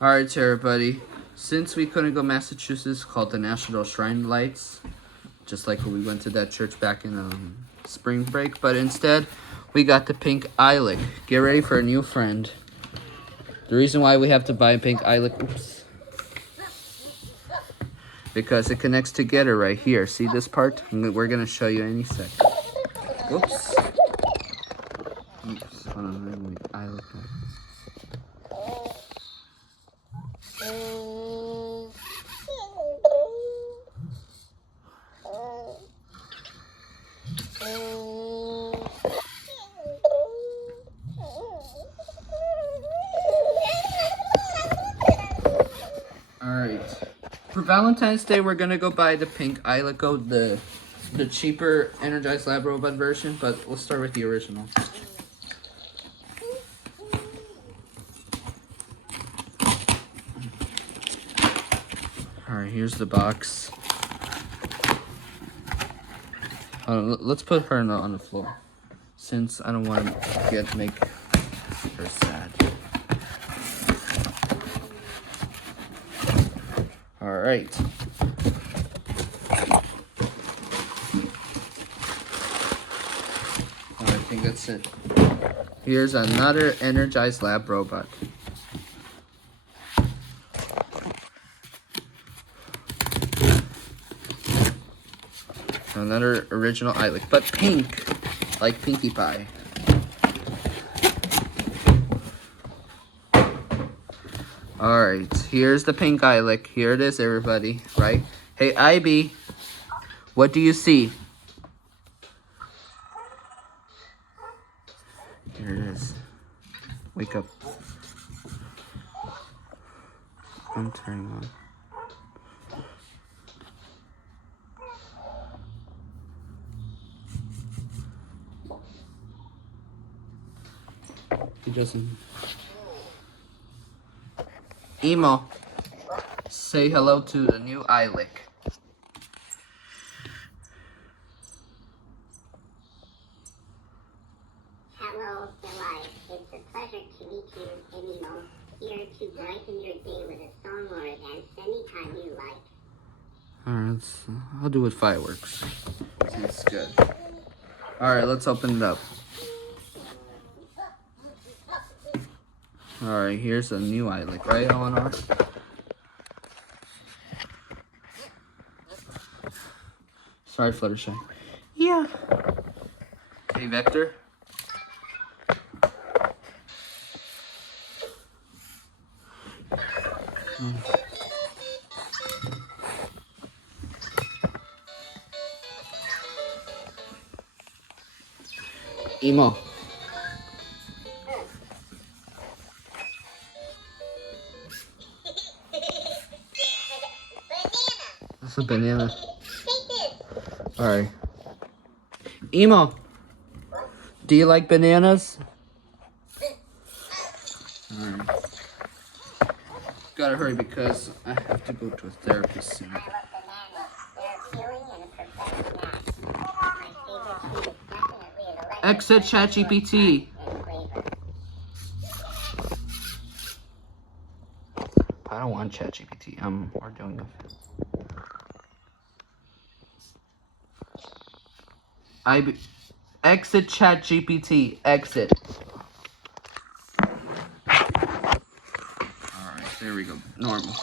Alright, everybody. Since we couldn't go Massachusetts, called the National Shrine Lights, just like when we went to that church back in spring break, but instead we got the pink Eilik. Get ready for a new friend. The reason why we have to buy a pink Eilik, because it connects together right here. See this part? We're gonna show you any second. Oops. Oops. Hold on, let me Eilik. Alright. For Valentine's Day, we're gonna go buy the pink Eilik, the cheaper Energize Lab Robot version, but let's start with the original. Alright, here's the box. Let's put her on the floor, since I don't want to make her sad. Alright. I think that's it. Here's another Energized Lab Robot. Another original Eilik, but pink, like Pinkie Pie. Alright, here's the pink Eilik. Here it is, everybody, right? Hey, Ivy, what do you see? Here it is. Wake up. I'm turning on. He doesn't. Emo, say hello to the new Eilik. Hello, Delight. It's a pleasure to meet you, Elinor. Here to brighten your day with a song or a dance anytime you like. Alright, I'll do with fireworks. Seems good. Alright, let's open it up. Alright, here's a new Eilik, right, Elinor? Sorry, Fluttershy. Yeah. Hey, Vector. Emo. That's a banana. Alright. Emo, do you like bananas? Alright. Gotta hurry because I have to go to a therapist soon. Exit ChatGPT. I don't want ChatGPT. We're doing it. Exit ChatGPT. Exit. Alright, there we go. Normal.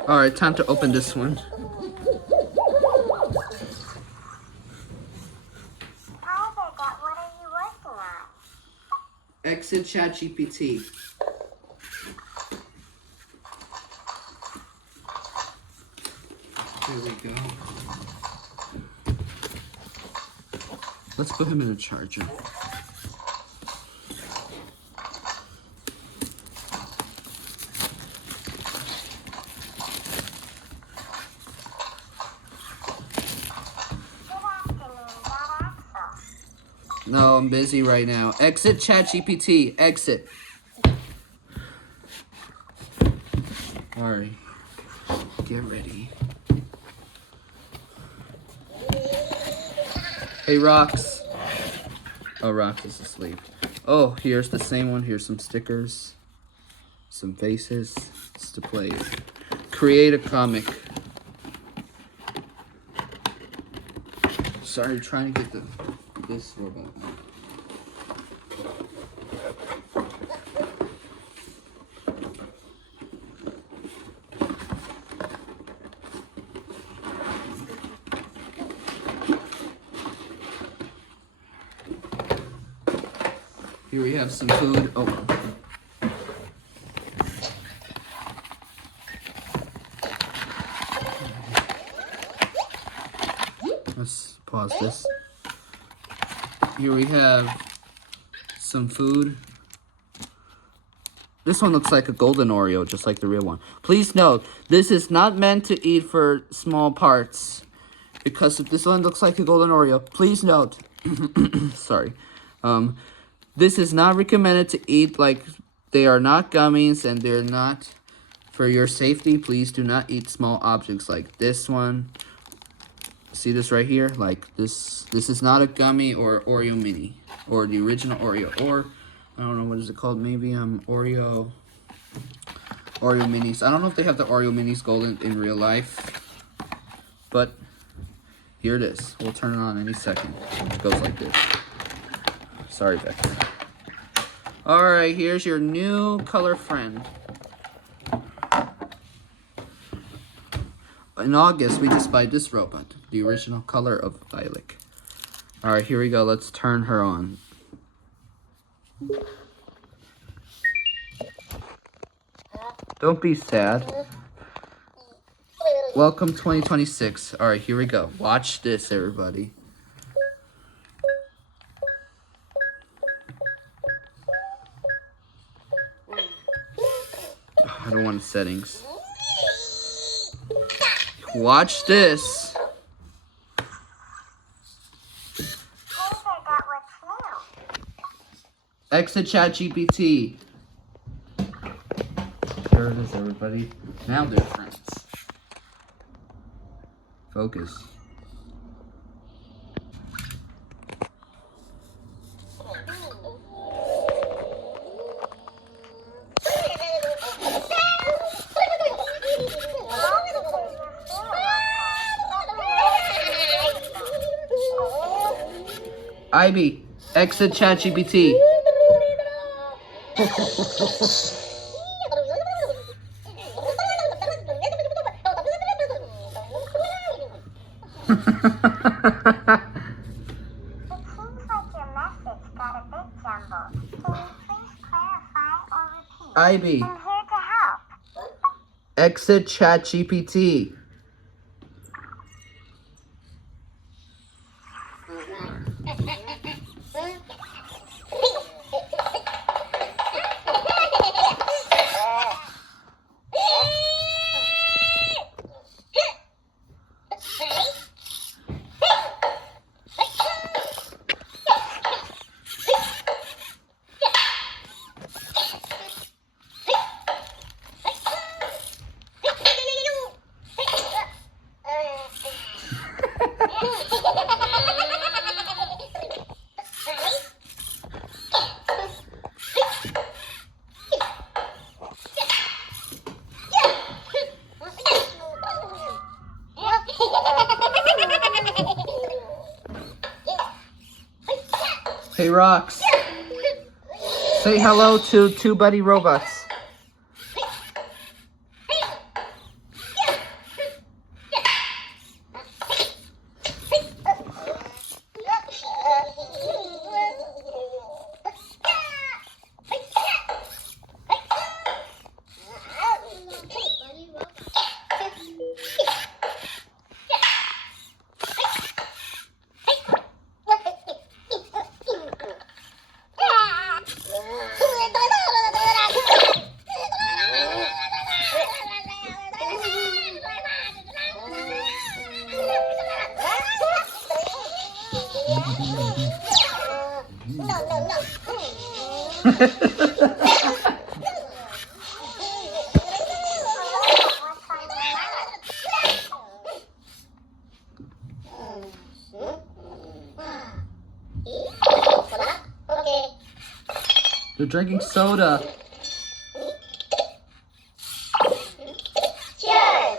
Alright, time to open this one. What are you working on? Exit ChatGPT. There we go. Let's put him in a charger. No, I'm busy right now. Exit ChatGPT. Exit. Alright. Get ready. Hey, Rox. Oh, Rox is asleep. Oh, here's the same one. Here's some stickers. Some faces. It's to play. Create a comic. Sorry, trying to get this robot. Here we have some food. Oh. Let's pause this. Here we have some food. This one looks like a golden Oreo, just like the real one. Please note, this is not meant to eat for small parts. Because if this one looks like a golden Oreo, please note. Sorry. This is not recommended to eat. Like, they are not gummies and they're not for your safety. Please do not eat small objects like this one. See this right here? Like this is not a gummy or Oreo mini or the original Oreo, or I don't know, what is it called? Maybe Oreo minis. I don't know if they have the Oreo minis golden in real life, but here it is. We'll turn it on any second. It goes like this. Sorry, Vector. All right, here's your new color friend. In August, we just buy this robot, the original color of Eilik. All right, here we go. Let's turn her on. Don't be sad. Welcome 2026. All right, here we go. Watch this, everybody. I don't want settings. Watch this. Exit ChatGPT. There it is, everybody. Now they're friends. Focus. Ivy, exit ChatGPT. Ivy, exit ChatGPT. Hey, Rox. Say hello to Two Buddy Robots. They're drinking soda. Cheers!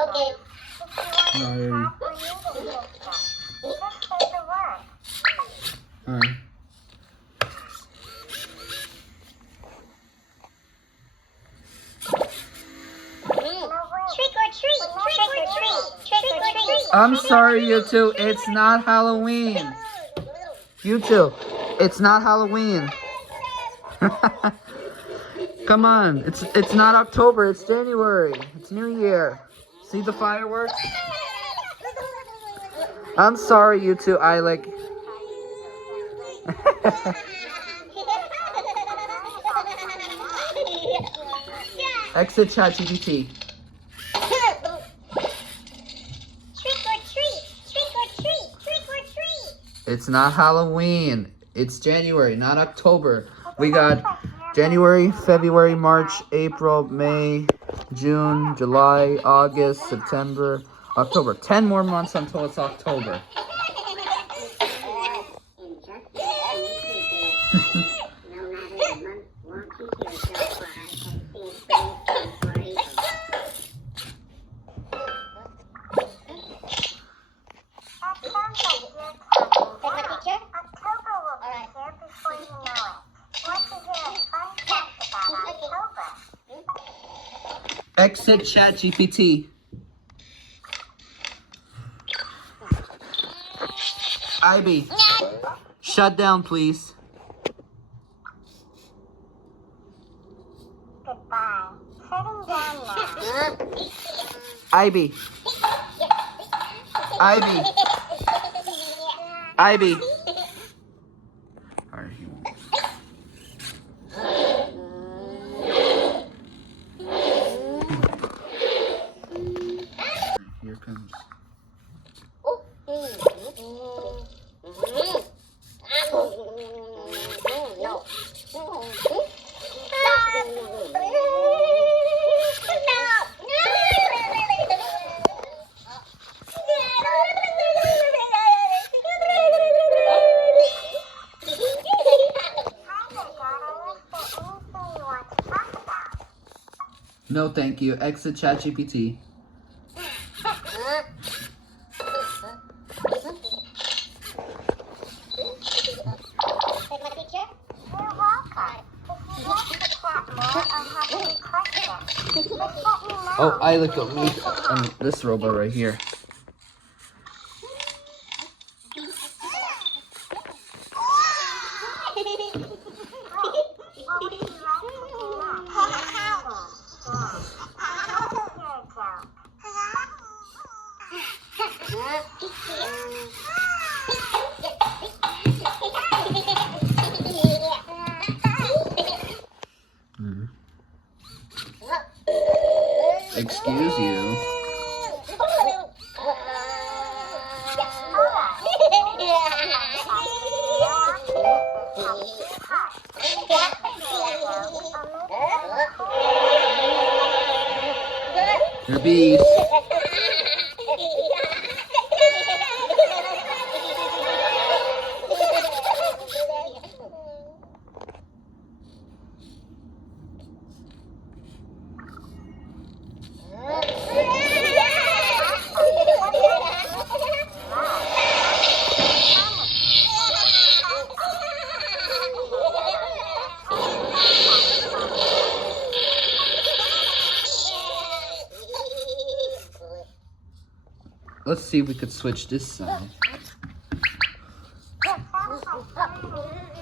Okay. Alright. Alright. Trick or treat! Trick or treat! Trick or treat! I'm sorry, you two. It's not Halloween. You two, it's not Halloween. Come on, it's not October. It's January. It's New Year. See the fireworks? I'm sorry, you two, Eilik. Exit ChatGPT. Trick or treat! Trick or treat! Trick or treat! It's not Halloween. It's January, not October. We got January, February, March, April, May, June, July, August, September, October. 10 more months until it's October. Exit ChatGPT. Ivy, shut down, please. Goodbye. Shutting down now. Ivy. Ivy. Ivy. Alright, he won't. Here comes. No. No, thank you. Exit ChatGPT. Oh, Eilik, meet this robot right here. Excuse you. You're a beast. Let's see if we could switch this side.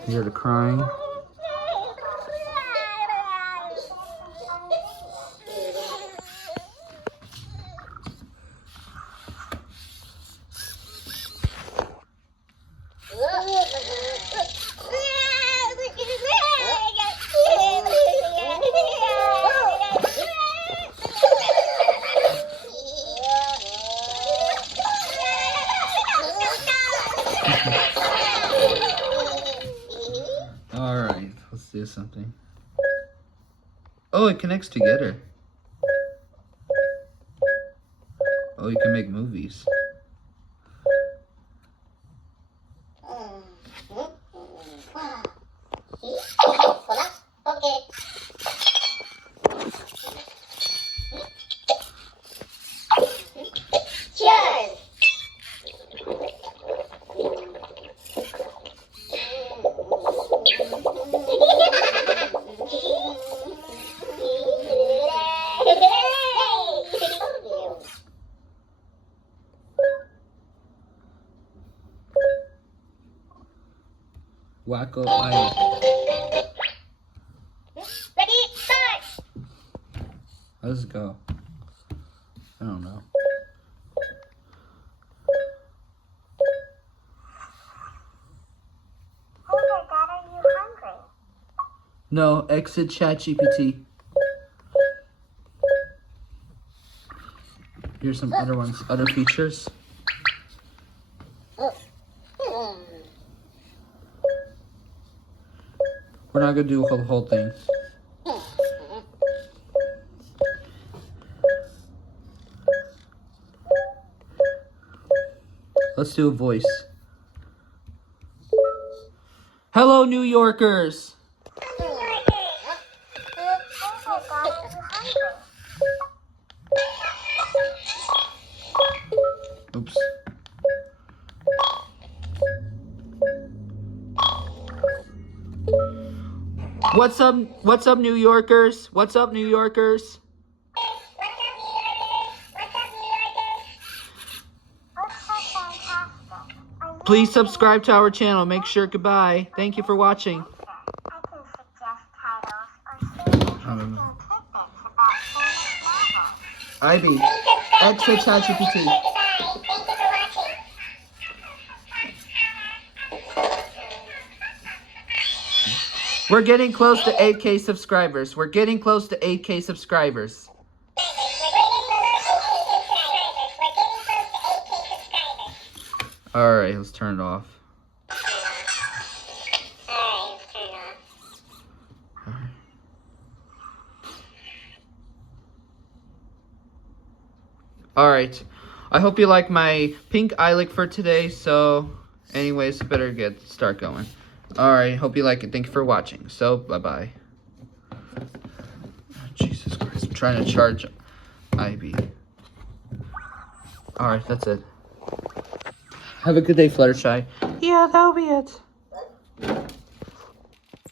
You hear the crying? No, do something. Oh, it connects together. Oh, you can make movies. Okay. Cheers! Wacko Eilik. Ready, start! How does it go? I don't know. Oh my God, are you hungry? No, exit ChatGPT. Here's some other ones, other features. We're not gonna do the whole thing. Let's do a voice. Hello, New Yorkers. Oops. What's up? What's up, New Yorkers? What's up, New Yorkers? Please subscribe to our channel. Make sure. Goodbye. Thank you for watching. I don't know. Ivy, exit ChatGPT. We're getting close to 8K subscribers. We're getting close to 8K subscribers. Alright, let's turn it off. Alright, I hope you like my pink Eilik for today, so anyways, better start going. Alright, hope you like it. Thank you for watching. So, bye-bye. Jesus Christ, I'm trying to charge IB. Alright, that's it. Have a good day, Fluttershy. Yeah, that'll be it.